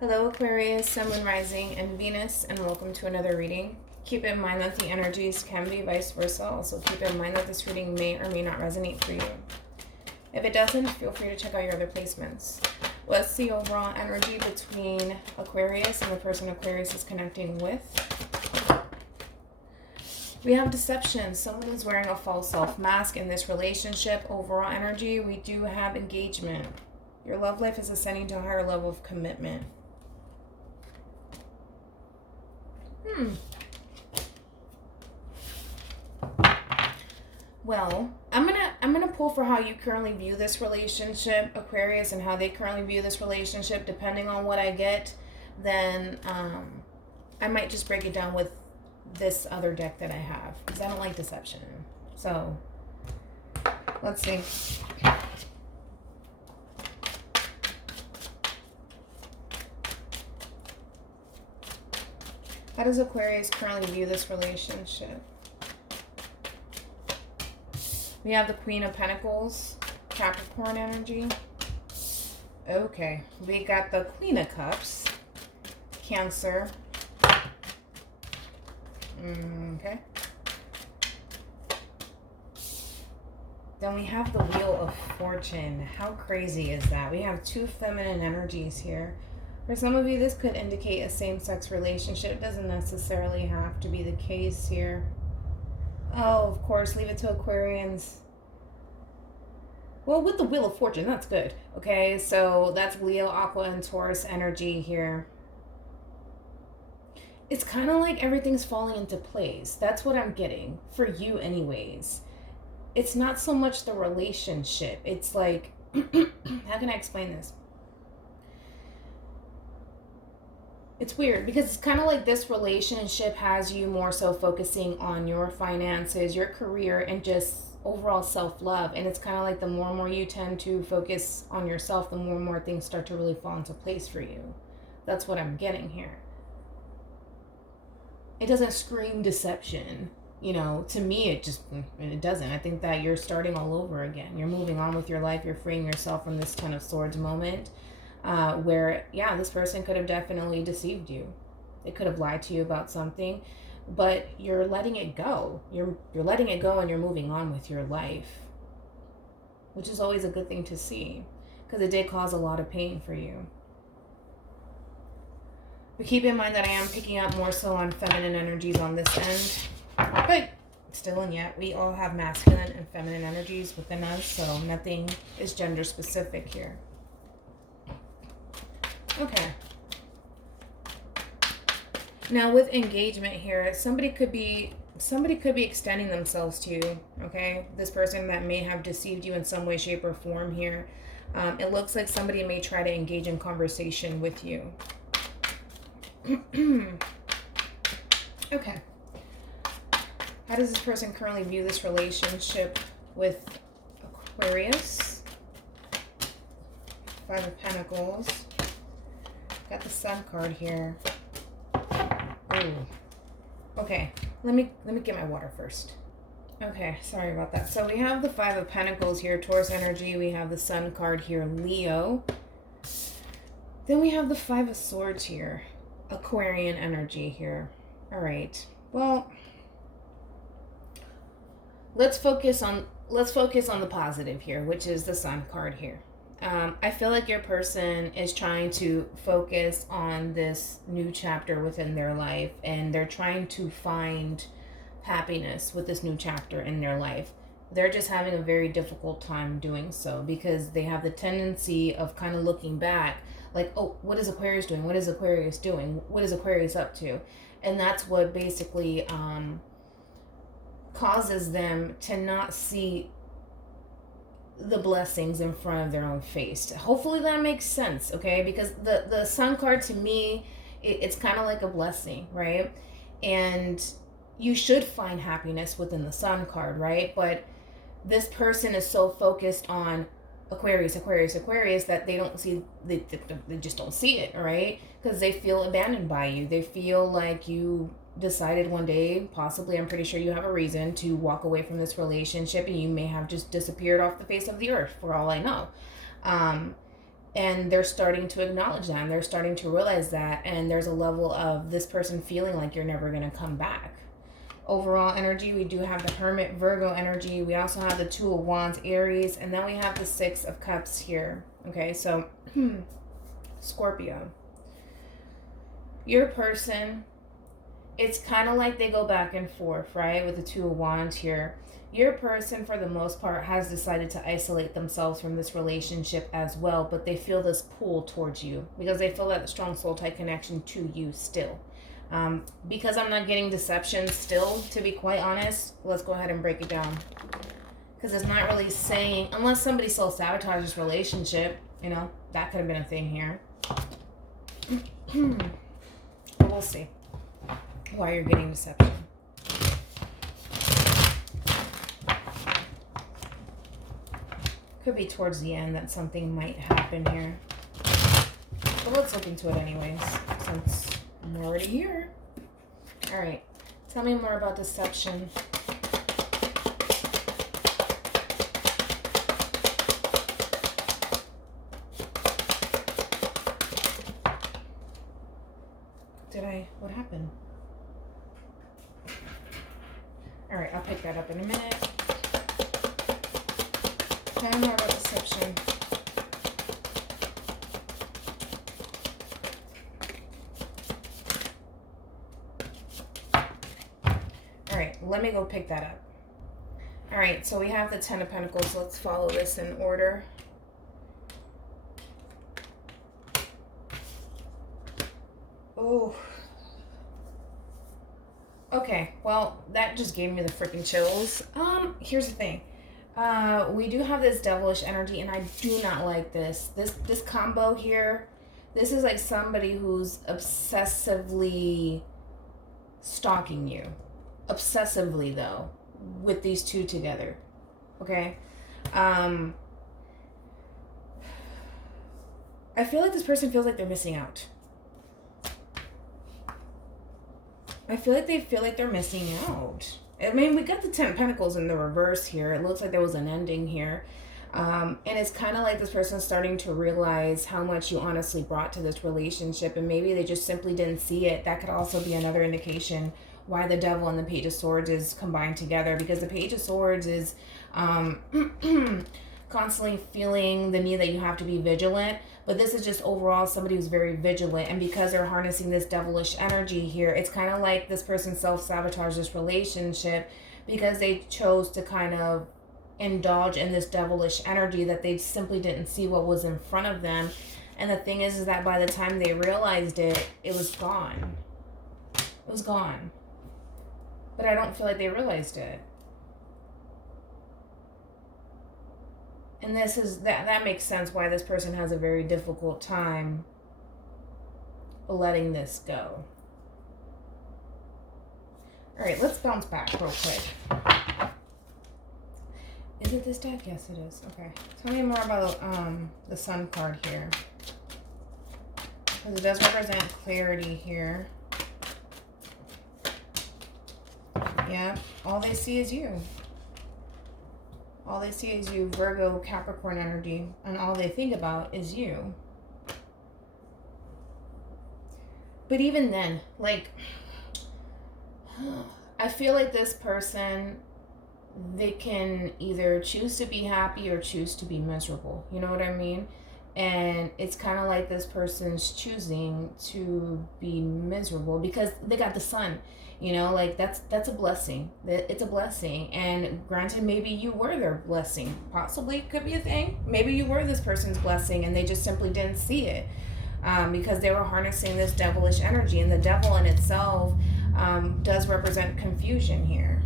Hello Aquarius, Sun, Moon, Rising, and Venus, and welcome to another reading. Keep in mind that the energies can be vice versa. Also keep in mind that this reading may or may not resonate for you. If it doesn't, feel free to check out your other placements. What's the overall energy between Aquarius and the person Aquarius is connecting with? We have deception. Someone is wearing a false self mask in this relationship. Overall energy, we do have engagement. Your love life is ascending to a higher level of commitment. Well, I'm gonna pull for how you currently view this relationship, Aquarius, and how they currently view this relationship. Depending on what I get, then I might just break it down with this other deck that I have, because I don't like deception. So let's see. How does Aquarius currently view this relationship? We have the Queen of Pentacles, Capricorn energy. Okay, we got the Queen of Cups, Cancer. Okay. Then we have the Wheel of Fortune. How crazy is that? We have two feminine energies here. For some of you, this could indicate a same-sex relationship. It doesn't necessarily have to be the case here. Oh, of course, leave it to Aquarians. Well, with the Wheel of Fortune, that's good. Okay, so that's Leo, Aqua, and Taurus energy here. It's kind of like everything's falling into place. That's what I'm getting. For you anyways. It's not so much the relationship. It's like, how can I explain this? It's weird because it's kind of like this relationship has you more so focusing on your finances, your career, and just overall self-love. And it's kind of like the more and more you tend to focus on yourself, the more and more things start to really fall into place for you. That's what I'm getting here. It doesn't scream deception. You know, to me, it doesn't. I think that you're starting all over again. You're moving on with your life. You're freeing yourself from this Ten of Swords moment. Where, yeah, this person could have definitely deceived you. They could have lied to you about something, but you're letting it go. You're letting it go and you're moving on with your life, which is always a good thing to see because it did cause a lot of pain for you. But keep in mind that I am picking up more so on feminine energies on this end, but still and yet we all have masculine and feminine energies within us, so nothing is gender specific here. Okay. Now with engagement here, somebody could be extending themselves to you, okay? This person that may have deceived you in some way, shape, or form here. It looks like somebody may try to engage in conversation with you. Okay. How does this person currently view this relationship with Aquarius? Five of Pentacles. Got the Sun card here. Ooh. Okay, let me get my water first. Okay, sorry about that. So we have the Five of Pentacles here, Taurus energy. We have the Sun card here, Leo. Then we have the Five of Swords here, Aquarian energy here. All right. Well, let's focus on the positive here, which is the Sun card here. I feel like your person is trying to focus on this new chapter within their life, and they're trying to find happiness with this new chapter in their life. They're just having a very difficult time doing so because they have the tendency of kind of looking back like, oh, what is Aquarius doing? What is Aquarius doing? What is Aquarius up to? And that's what basically causes them to not see the blessings in front of their own face. Hopefully that makes sense, okay? Because the Sun card to me, it's kind of like a blessing, right? And you should find happiness within the Sun card, right? But this person is so focused on Aquarius that they don't see, they just don't see it, right? Because they feel abandoned by you. They feel like you decided one day, possibly, I'm pretty sure you have a reason to walk away from this relationship, and you may have just disappeared off the face of the earth for all I know. And they're starting to acknowledge that, and they're starting to realize that, and there's a level of this person feeling like you're never going to come back. Overall energy, we do have the Hermit, Virgo energy. We also have the Two of Wands, Aries, and then we have the Six of Cups here. Okay, so Scorpio. Your person, it's kind of like they go back and forth, right? With the Two of Wands here. Your person, for the most part, has decided to isolate themselves from this relationship as well, but they feel this pull towards you because they feel that strong soul tie connection to you still. Because I'm not getting deception still, to be quite honest, let's go ahead and break it down. Because it's not really saying, unless somebody self-sabotages this relationship, you know, that could have been a thing here. But we'll see why you're getting deception. Could be towards the end that something might happen here. But let's look into it anyways, since I'm already here. Alright, tell me more about deception. What happened? Alright, I'll pick that up in a minute. Tell me more about deception. Alright, let me go pick that up. Alright, so we have the Ten of Pentacles. Let's follow this in order. Oh. Okay, well, that just gave me the freaking chills. Here's the thing. We do have this devilish energy, and I do not like this. This combo here, this is like somebody who's obsessively stalking you. Obsessively, though, with these two together. Okay? I feel like this person feels like they're missing out. I feel like they feel like they're missing out. I mean, we got the Ten of Pentacles in the reverse here. It looks like there was an ending here. And it's kind of like this person's starting to realize how much you honestly brought to this relationship. And maybe they just simply didn't see it. That could also be another indication why the Devil and the Page of Swords is combined together. Because the Page of Swords is constantly feeling the need that you have to be vigilant. But this is just overall somebody who's very vigilant. And because they're harnessing this devilish energy here, it's kind of like this person self-sabotaged this relationship because they chose to kind of indulge in this devilish energy that they simply didn't see what was in front of them. And the thing is that by the time they realized it, it was gone. It was gone. But I don't feel like they realized it. And this is that makes sense why this person has a very difficult time letting this go. All right, let's bounce back real quick. Is it this deck? Yes, it is. Okay. Tell me more about the Sun card here. Because it does represent clarity here. Yeah, all they see is you. All they see is you, Virgo, Capricorn energy, and all they think about is you. But even then, like, I feel like this person, they can either choose to be happy or choose to be miserable. You know what I mean? And it's kind of like this person's choosing to be miserable because they got the sun. You know, like that's a blessing. It's a blessing. And granted, maybe you were their blessing. Possibly could be a thing. Maybe you were this person's blessing and they just simply didn't see it because they were harnessing this devilish energy. And the devil in itself does represent confusion here.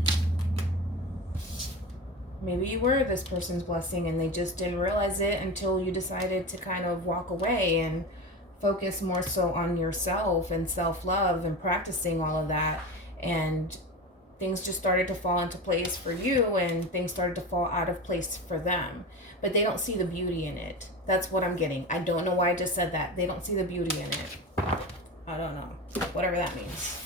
Maybe you were this person's blessing and they just didn't realize it until you decided to kind of walk away and focus more so on yourself and self-love and practicing all of that. And things just started to fall into place for you and things started to fall out of place for them. But they don't see the beauty in it. That's what I'm getting. I don't know why I just said that. They don't see the beauty in it. I don't know. Whatever that means.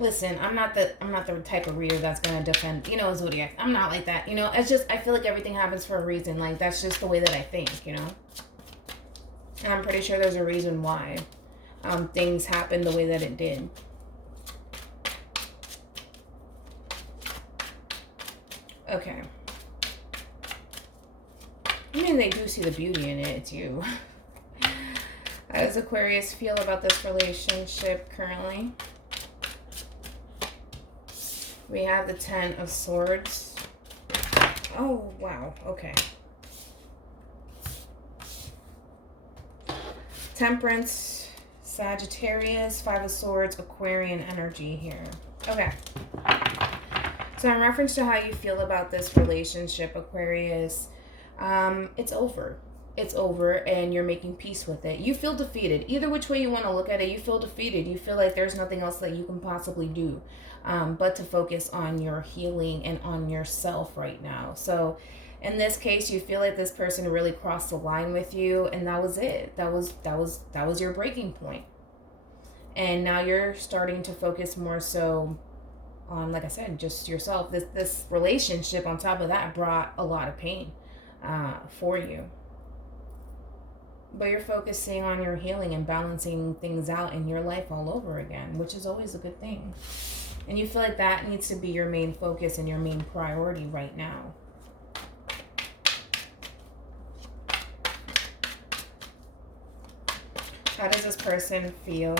Listen, I'm not the type of reader that's gonna defend, Zodiac. I'm not like that, It's just, I feel like everything happens for a reason. Like, that's just the way that I think. And I'm pretty sure there's a reason why things happened the way that it did. Okay. I mean, they do see the beauty in it. It's you. How does Aquarius feel about this relationship currently? We have the Ten of Swords. Oh, wow. Okay. Temperance, Sagittarius, Five of Swords, Aquarian energy here. Okay. So in reference to how you feel about this relationship, Aquarius, it's over. It's over, and you're making peace with it. You feel defeated. Either which way you want to look at it, you feel defeated. You feel like there's nothing else that you can possibly do but to focus on your healing and on yourself right now. So in this case, you feel like this person really crossed the line with you, and that was it. That was your breaking point. And now you're starting to focus more so on, like I said, just yourself. This relationship on top of that brought a lot of pain for you. But you're focusing on your healing and balancing things out in your life all over again, which is always a good thing. And you feel like that needs to be your main focus and your main priority right now. How does this person feel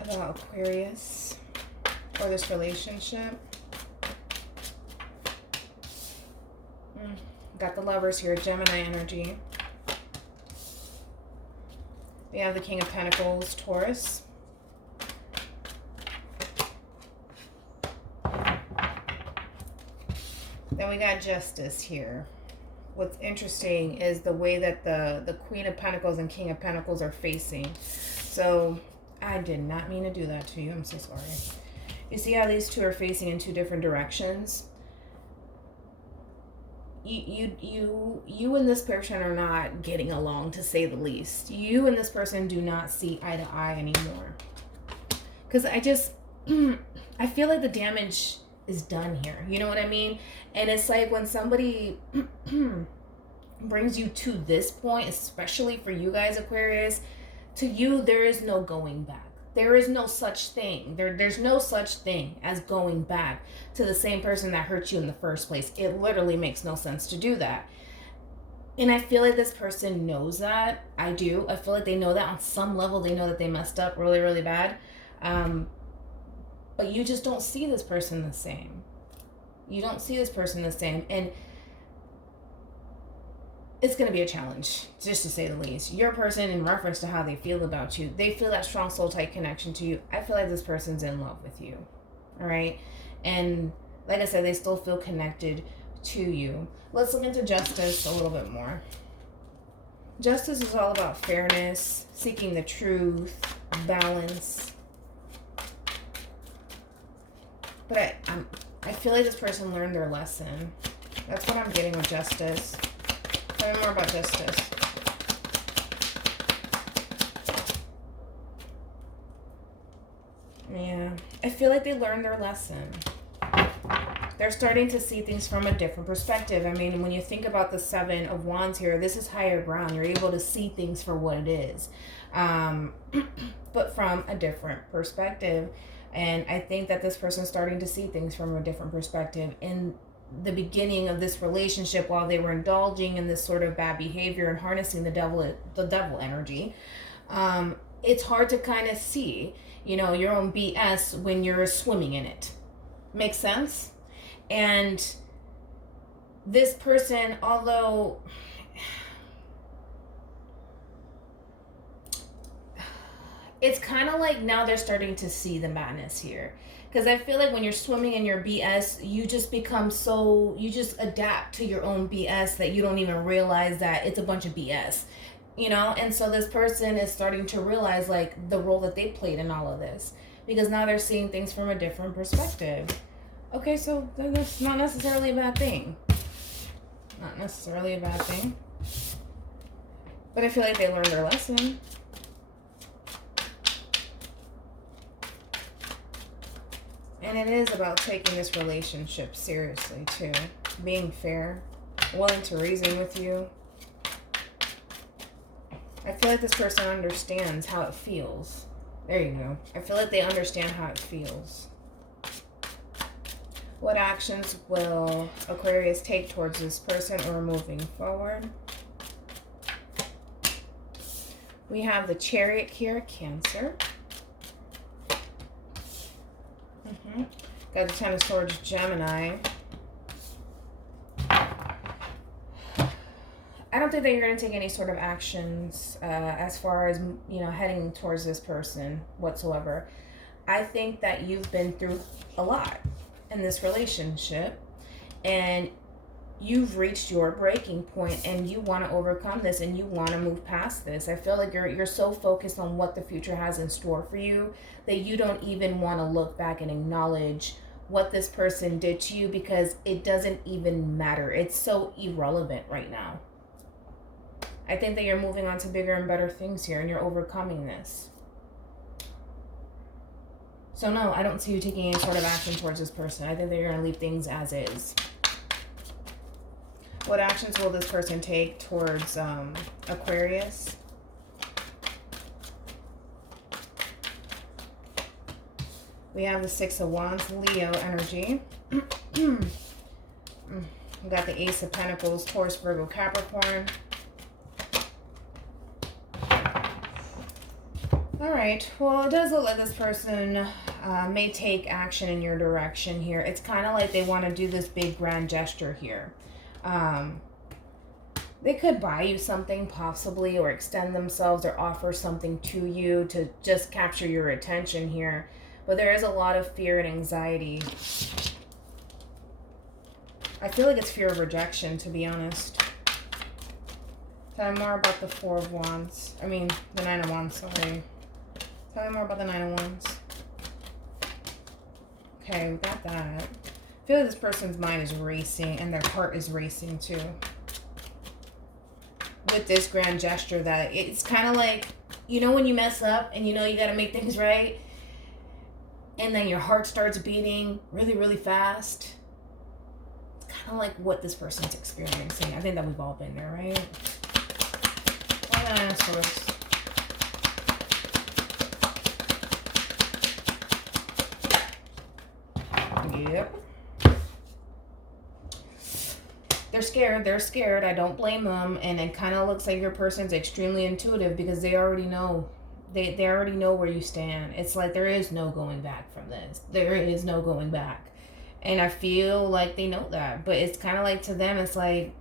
about Aquarius or this relationship? Got the Lovers here, Gemini energy. We have the King of Pentacles, Taurus. Then we got Justice here. What's interesting is the way that the Queen of Pentacles and King of Pentacles are facing. So I did not mean to do that to you. I'm so sorry. You see how these two are facing in two different directions? You and this person are not getting along, to say the least. You and this person do not see eye to eye anymore. Because I feel like the damage is done here. You know what I mean? And it's like when somebody brings you to this point, especially for you guys, Aquarius, to you, there is no going back. There is no such thing. There's no such thing as going back to the same person that hurt you in the first place. It literally makes no sense to do that. And I feel like this person knows that. I do. I feel like they know that on some level. They know that they messed up really, really bad. But you just don't see this person the same. You don't see this person the same. And it's going to be a challenge, just to say the least. Your person, in reference to how they feel about you, they feel that strong soul-tight connection to you. I feel like this person's in love with you, all right? And like I said, they still feel connected to you. Let's look into Justice a little bit more. Justice is all about fairness, seeking the truth, balance. But I feel like this person learned their lesson. That's what I'm getting with Justice. Tell me more about Justice. Yeah, I feel like they learned their lesson. They're starting to see things from a different perspective. I mean, when you think about the Seven of Wands here, this is higher ground. You're able to see things for what it is, but from a different perspective. And I think that this person's starting to see things from a different perspective. In the beginning of this relationship, while they were indulging in this sort of bad behavior and harnessing the devil energy, it's hard to kind of see, your own BS when you're swimming in it. Makes sense? And this person, although it's kind of like now they're starting to see the madness here. Because I feel like when you're swimming in your BS, you just you just adapt to your own BS that you don't even realize that it's a bunch of BS, And so this person is starting to realize, like, the role that they played in all of this. Because now they're seeing things from a different perspective. Okay, so that's not necessarily a bad thing. Not necessarily a bad thing. But I feel like they learned their lesson. And it is about taking this relationship seriously, too. Being fair. Willing to reason with you. I feel like this person understands how it feels. There you go. I feel like they understand how it feels. What actions will Aquarius take towards this person or moving forward? We have the Chariot here, Cancer. Got the Ten of Swords, Gemini. I don't think that you're going to take any sort of actions as far as, you know, heading towards this person whatsoever. I think that you've been through a lot in this relationship and you've reached your breaking point and you want to overcome this and you want to move past this. I feel like you're so focused on what the future has in store for you that you don't even want to look back and acknowledge what this person did to you because it doesn't even matter. It's so irrelevant right now. I think that you're moving on to bigger and better things here and you're overcoming this. So no, I don't see you taking any sort of action towards this person. I think that you're going to leave things as is. What actions will this person take towards Aquarius? We have the Six of Wands, Leo energy. We got the Ace of Pentacles, Taurus, Virgo, Capricorn. All right. Well, it does look like this person may take action in your direction here. It's kind of like they want to do this big grand gesture here. They could buy you something possibly or extend themselves or offer something to you to just capture your attention here. But there is a lot of fear and anxiety. I feel like it's fear of rejection, to be honest. Tell me more about the Four of Wands. I mean, the Nine of Wands, sorry. Tell me more about the Nine of Wands. Okay, we got that. I feel like this person's mind is racing and their heart is racing too. With this grand gesture that it's kind of like, you know when you mess up and you know you got to make things right? And then your heart starts beating really, really fast. It's kind of like what this person's experiencing. I think that we've all been there, right? Nine of Swords. Yep. They're scared. They're scared. I don't blame them. And it kind of looks like your person's extremely intuitive because they already know. They already know where you stand. It's like there is no going back from this. There is no going back. And I feel like they know that. But it's kind of like to them, it's like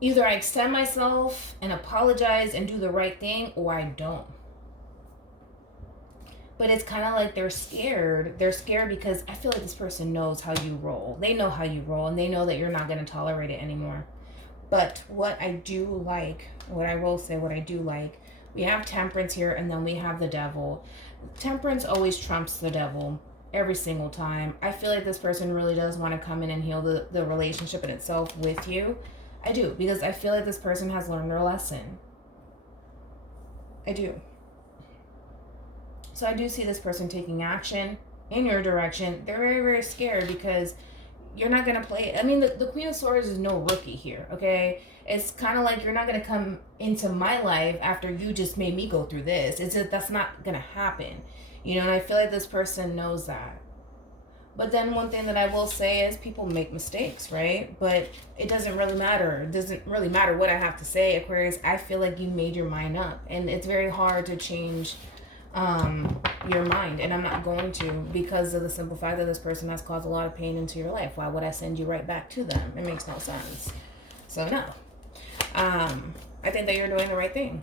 either I extend myself and apologize and do the right thing or I don't. But it's kind of like they're scared. They're scared because I feel like this person knows how you roll. They know how you roll and they know that you're not going to tolerate it anymore. But what I do like, what I will say, what I do like, we have Temperance here and then we have the Devil. Temperance always trumps the Devil every single time. I feel like this person really does want to come in and heal the relationship in itself with you. I do, because I feel like this person has learned their lesson. I do. So I do see this person taking action in your direction. They're very, very scared because you're not going to play it. I mean, the Queen of Swords is no rookie here, okay? It's kind of like you're not going to come into my life after you just made me go through this. It's just, that's not going to happen. You know, and I feel like this person knows that. But then one thing that I will say is people make mistakes, right? But it doesn't really matter. It doesn't really matter what I have to say, Aquarius. I feel like you made your mind up. And it's very hard to change your mind, and I'm not going to, because of the simple fact that this person has caused a lot of pain into your life. Why would I send you right back to them? It makes no sense. So no, I think that you're doing the right thing.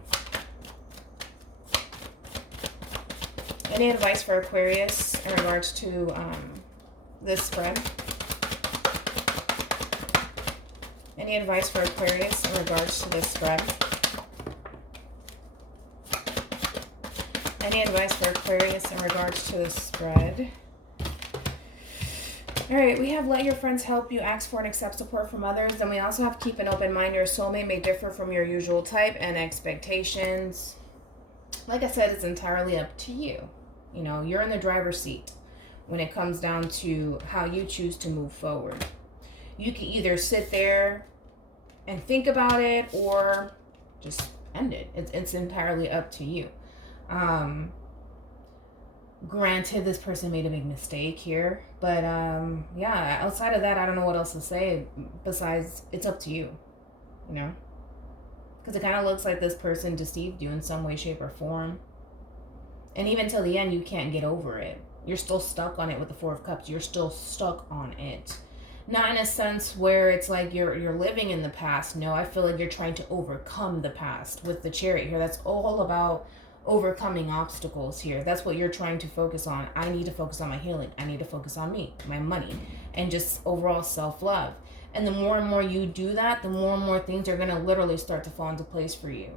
Any advice for Aquarius in regards to this spread? Any advice for Aquarius in regards to this spread? Any advice for Aquarius in regards to this spread? All right, we have let your friends help you, ask for and accept support from others. And we also have keep an open mind. Your soulmate may differ from your usual type and expectations. Like I said, it's entirely up to you. You know, you're in the driver's seat when it comes down to how you choose to move forward. You can either sit there and think about it or just end it. It's entirely up to you. Granted, this person made a big mistake here, but yeah, outside of that, I don't know what else to say besides it's up to you, you know? Because it kind of looks like this person deceived you in some way, shape, or form. And even till the end, you can't get over it. You're still stuck on it with the Four of Cups. You're still stuck on it. Not in a sense where it's like you're living in the past. No, I feel like you're trying to overcome the past with the Chariot here. That's all about overcoming obstacles here. That's what you're trying to focus on. I need to focus on my healing. I need to focus on me, my money, and just overall self-love. And the more and more you do that, the more and more things are going to literally start to fall into place for you.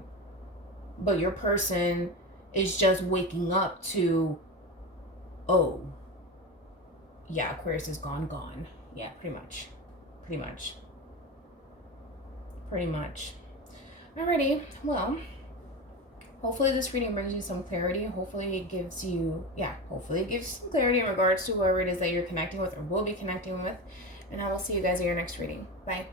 But your person is just waking up to, oh, yeah, Aquarius is gone. Yeah, pretty much. Alrighty, well, hopefully this reading brings you some clarity. Hopefully it gives you some clarity in regards to whoever it is that you're connecting with or will be connecting with. And I will see you guys in your next reading. Bye.